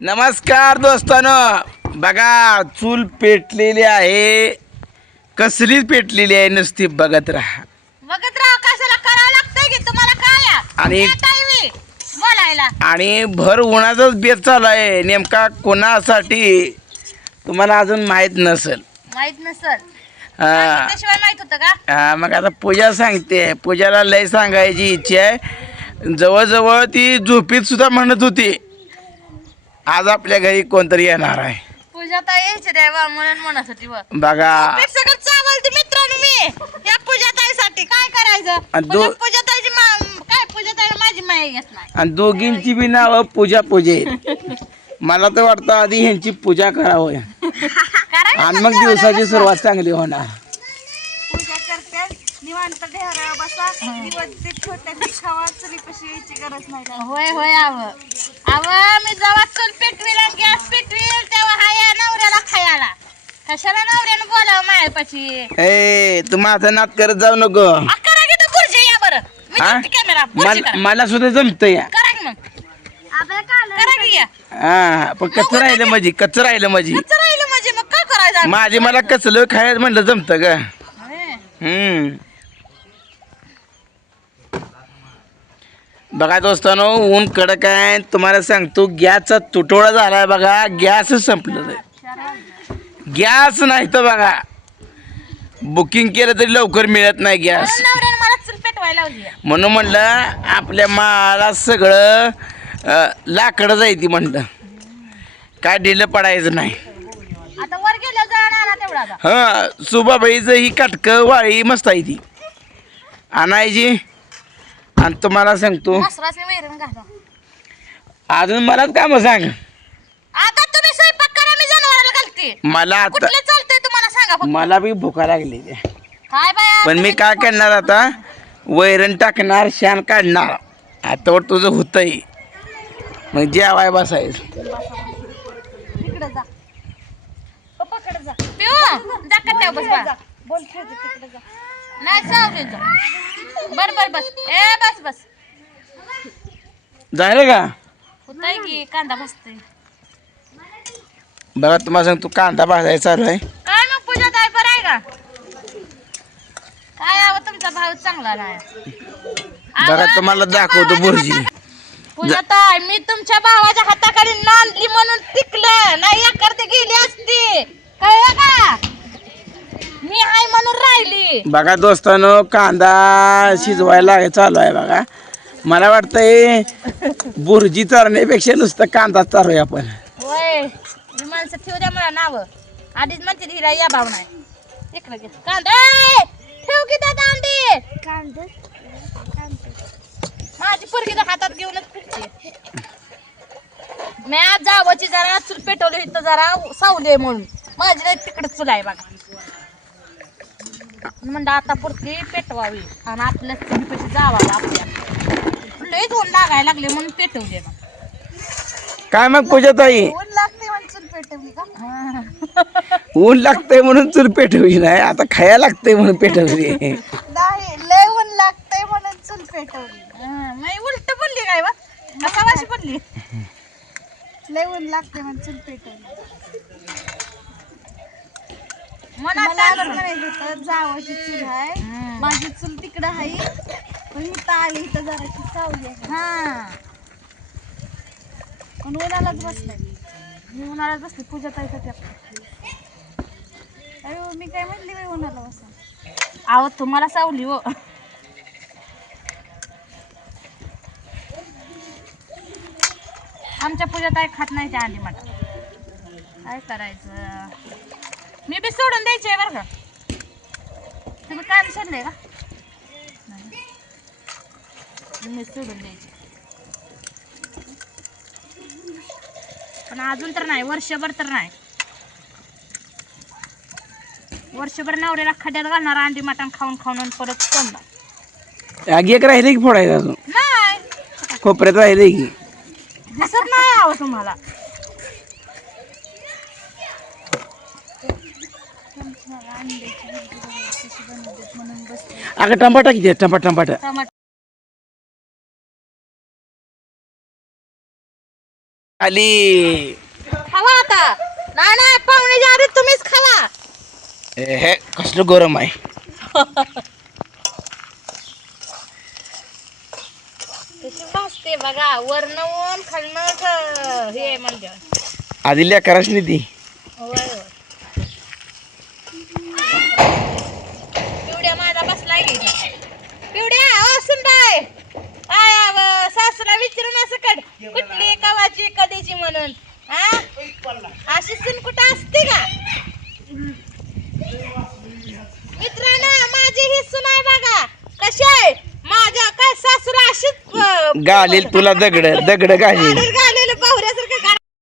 नमस्कार दोस्तानो, बघा चूल पेटलेली आहे. कसली पेटलेली आहे नुसती बघत राहा. कशाला करावं लागतंय की तुम्हाला काय आणि बोलायला आणि भर उन्हाचाच बेत चालू आहे. नेमका कोणासाठी तुम्हाला अजून माहीत नसेल. माहित नसल हा, त्याशिवाय माहित होतं का? हा, मग आता पूजा सांगते. पूजाला लय सांगायची इच्छा आहे. जवळजवळ ती झोपीत सुद्धा म्हणत होती आज आपल्या घरी कोणतरी येणार आहे. पूजा ताई यायची देवा म्हणून म्हणत होती बघा सगळं चावलते मित्रांनो. मी या पूजा ताईसाठी काय करायचं? पूजा ताईची काय पूजा ताईला माझी माया घेत नाही. आणि दोघींची बी नावं पूजा पूजे आहेत. मला तर वाटतं आधी ह्यांची पूजा करावं आणि मग दिवसाची सुरुवात चांगली होणार. पूजा करते निवांत ढेऱ्यावर बसा. दिवस छोट्याची खावा चुलीपाशी यायची गरज नाही. होय होय मी जेव्हा चूल पेटवील आणि गॅस पेटवील तेव्हा हाया नवऱ्याला खायला. कशाला नवऱ्यानं बोलावं मायापाशी? ए तू माझा नाद करत जाऊ नको. करा की तू बुर्जी या बरं. मी करते कॅमेरा बुर्जी करा. मला सुद्धा जमत या. करा की मग करा की या. हा पण कच्चं राहिलं माझी कसं राहिलं म्हणजे मग काय करायचं? माझी मला कसलं खायचं म्हणलं जमत ग. बघा दोस्तानो, ऊन कडक आहे. तुम्हाला सांगतो गॅसचा तुटवडा झालाय. बघा गॅसच संपलं. गॅस नाही तर बघा बुकिंग केलं तरी लवकर मिळत नाही गॅस. मला चूल पेटवायला लावली. म्हणून म्हणलं आपल्या माळा सगळं लाकडं जायती म्हणलं. काय ढिलं पडायचं नाही. आता वर गेलं जाणार तेवढा आता. हा सुबाबाईचं ही काटकं वाळी मस्त आहे ती आणायची. आणि तुम्हाला सांगतो मसराची वैरण घाला. अजून मलाच काम सांग. आता तुम्ही स्वयंपाक करा, मी जनावराला घालते. मला आता कुठलं चालतंय तुम्हाला सांगा फक्त. मला बी भुका लागली काय बाया पण मी काय करणार आता वैरण टाकणार शान काढणार. आता वर तुझं होतंय मग जेवाय बसायचं. तिकडे जा पप्पाकडे जा. पिऊ जा कट्ट्यावर बस बा. बोल खेळते तिकडे जा. नाही सावली जा. बर बस. ए बस झालं का? होतंय की कांदा भाजते. बघा तुम्हाला सांगतो कांदा भाजायचा चालू आहे. काय मग पूजा ताई बरं आहे का? काय आव तुमचा भाव चांगला नाही. बघा तुम्हाला दाखवतो बुर्जी. पूजा ताई मी तुमच्या भावाच्या हाताखाली नांदली म्हणून टिकलं नाही करते गेली असती. कळलं का? मी आहे म्हणून राहिली. बघा दोस्तानो कांदा शिजवायला चालू आहे. बघा मला वाटतंय बुर्जी चारण्यापेक्षा नुसतं कांदा चारूया आपण. होय ही माणसं ठेवू द्या मला नाव. आधीच म्हणते हिरा या भाव नाही. इकडे घे कांदा. ठेव की दादा अंडी. माझी पोरगी तर हातात घेऊनच फिरते. मी आज जावची जरा चूल पेटवली इथं जरा सावली म्हणून. माझी नाही तिकडे चूल आहे बघा. म्हणलं आता पुरती पेटवावी आणि आपल्या चुलीपाशी जावा. आपल्या लयच ऊन लागायला लागले म्हणून पेटवले. काय मग पूजा ताई ऊन लागते म्हणून चूल पेटवली का? ऊन लागतंय म्हणून चूल पेटवली नाही, आता खायला लागतंय म्हणून पेटवली. नाही लय ऊन लागतंय म्हणून चूल पेटवली. मी उलट बोलली काय बा? कसा वाशी बोलली? लय ऊन लागते म्हणून चूल पेटवली. जावाची चूल आहे. माझी चूल तिकडं आहे पण इथं आली इथं जराची सावली आहे. पण उन्हालाच बसले. मी उन्हाळ्यात बसले पूजा ताईसाठी. अरे मी काय म्हणली बाई उन्हाला बसा. आहो तुम्हाला सावली हो. आमच्या पूजा ताई खात नाही त्या अंडी मटण. काय करायचं? मी बी सोडून द्यायचे बरं का. तुम्ही काय सोडले का? मी सोडून द्यायचे पण अजून तर नाही. वर्षभर तर नाही. वर्षभर नवऱ्याला खड्यात घालणार अंडी मटण खाऊन खाऊन परत सोडणार. आगी एक राहिले की फोडायचं अजून नाही खोपऱ्यात राहिले की दिसत नाही आहो तुम्हाला. अगं टमाटा किती आहे? टमाटा आली खावा आता. नाही नाही, पाहुण्याच्या आधी तुम्हीच खावा. हे कसलं गरम आहे. कशी भासते बघा, वरनं खालनं हे म्हणजे. आधी लेकराच नाही ती. होय होय. पिवड्या माझा बसलाय की. पिवड्या ओ सुनबाई, सासूला विचारून असं कड कुठली कवाची कधीची म्हणून. हा अशी सून कुठं असते का मित्रांनो? माझी ही सून आहे बघा कशी आहे. माझ्या काय सासूला अशीच गालील तुला दगड घालील.